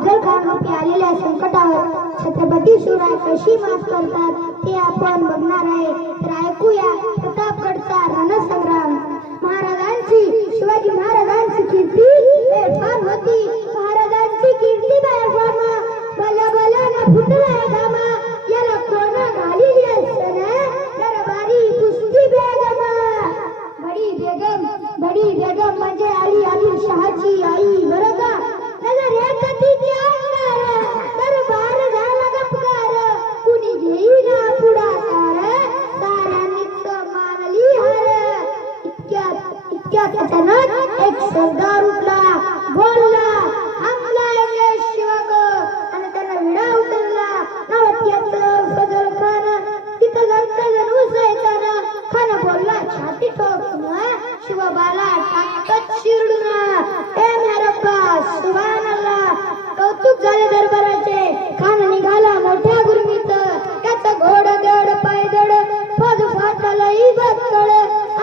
अफजल खान रूपी आलेल्या संकटावर छत्रपती शिवराय कशी मात करतात ते आपण बघणार आहे. तर ऐकूया प्रतापगडचा रणसंग्राम. महाराजांची, शिवाजी महाराजांची कीर्ती बेफाम होती. महाराजांची कीर्ती बेफाम, भला भला न फुटला घामा, याला कोण घालीली असन दरबारी कुस्ती बेगम. बडी बेगम म्हणजे अली आदिलशहाची आई बरं का. नजर येत तिची अंगार, दरबार झाला गपकार, कुणी घेईना पुढाकार, साऱ्यांनीच मानली हार. इतक्यात अचानक एक सरदार उठला, बोलला, हमला शिवग, आणि त्यानं विडा उचलला. नवत्याचं फजल खान तिथं जण उसायचा. खान बोलला छाती ठोकून, शिवबाला टाकत शिरडून. ए मेरप्पा सुभानअल्लाह. कौतुक झाले दरबाराचे. खान निघाला मोठ्या गुरमीत, त्याचं घोड दड पायदड, फज फाटलंही बत्तळ,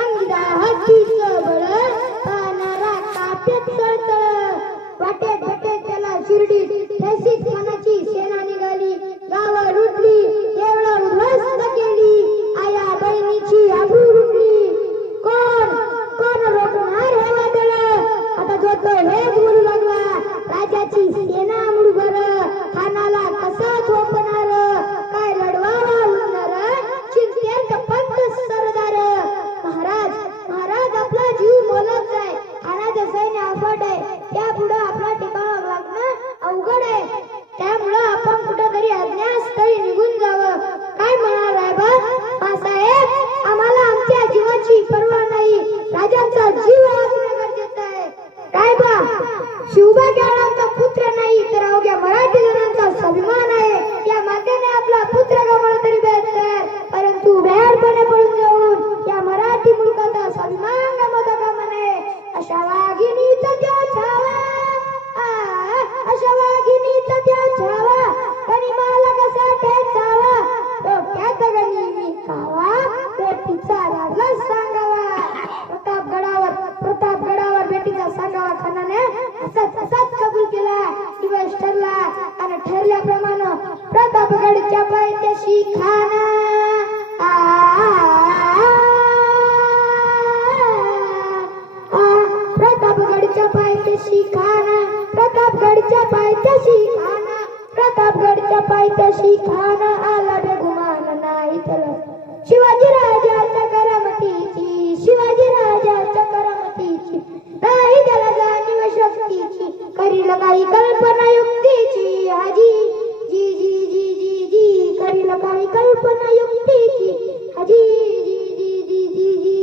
अंगीदा हातीचं बळ, पानारा काप्यात सळसळ. वाटेत त्याला शिर्डी ठेसीत खानाची सेना निघाली. गावं लुटली, देवळं उद्ध्वस्त केली, आया बहिणीची आबरू लुटली. कोण रोखणार हे वादळ. आता जो तो हेच बोलू लागला, राजाची सेना मुठभर, खानाला कसं झोपणार, काय लढवावा उडणार, चिंतेत पंत सरदार. महाराज आपला जीव मोलत आहे, खानाचं सैन्य अफाट आहे, त्यापुढे आपला टिकावा लागणं अवघड आहे. त्यामुळं आपण कुठंतरी अज्ञातस्थळी निघून जावं. काय म्हणाल रायबा? साहेब, आम्हाला आमच्या जीवाची पर्वा नाही, राजांचा जीव वाचणं गरजेचं आहे. रायबा, शिवबा केवळांचा पुत्र नाही तर अवघ्या मराठी जणांचा स्वाभिमान आहे. या मातेने आपला पुत्र गमावला तरी बेहतर आहे, परंतु भ्याडपणे पळून जाऊन या मराठी मुलकाचा स्वाभिमान गमावता कामा नये. अशा वाघिणीचा त्या छावा, अशा वाघिणीचा त्या छावा, गणिमाला कसा ठेचावा, डोक्यात गणी कावा, बेटीचा राजा सांगावा. प्रतापगडावर बेटीचा सांगावा खानाने असाच कबूल केला. दिवस ठरला आणि ठरल्याप्रमाणे प्रतापगडच्या पायथ्याशी खाना प्रतापगडच्या पायथ्याशी खाना, प्रतापगडच्या पायथ्याशी खाना, प्रतापगडच्या पायथ्याशी खाना आला बेगुमान नाही त्याला. शिवाजी राजाच्या करामतीची, शिवाजी राजाच्या करामतीची नाही त्याला जाणीव शक्तीची, करील काही कल्पना युक्तीची. हाजी जी जी जी जी जी, करील काही कल्पना युक्तीची. हाजी जी जी जी जी जी.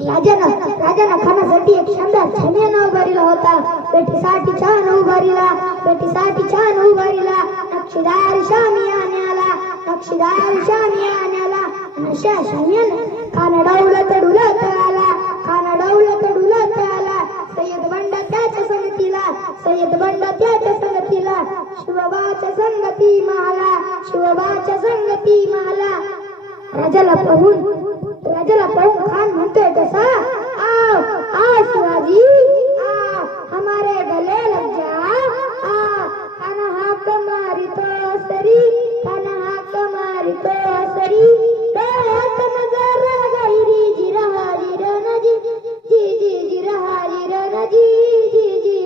राजानं खानासाठी एक शानदार छामियाना उभारिला होता. बेटीसाठी छान उभारिला, बेटीसाठी छान उभारिला. नक्षीदार शामियान्याला, नक्षीदार शामियान्याला, अशा शामियाने खान डौलत डुलत आला, खान डौलत डुलत आला. सय्यद बंड त्याच्या संगतीला, सय्यद बंड त्याच्या संगतीला, शिवबाच्या संगती माला, शिवबाच्या संगती माला. राजाला पाहून खान म्हणतोय तसा, आओ शिवाजी, आओ हमारे गले लग जा. खाना हाक मारितो सरी, खाना हाक मारितो सरी, डोळ्यात नजर गहिरी, जिरहारी रणजी जी जी, जिरहारी रणजी जी जी.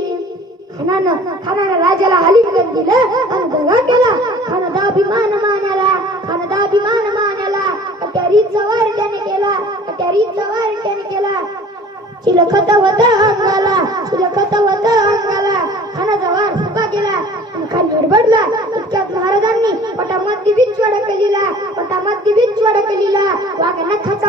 खानानं राजाला आलिंगन दिलं आणि दगा केला. खानदाभिमान मानाला, खानदाभिमान मानाला. कट्यारीचा वार त्याने केला, कट्यारीचा वार त्याने केला. चिलखत होता अंगाला, चिलखत होता अंगाला. खानाचा वार सुका गेला आणि खान गडबडला. इतक्यात महाराजांनी पटामध्ये वीज वडकलीला, पटामध्ये वीज वडकलीला. वाघ नखाचा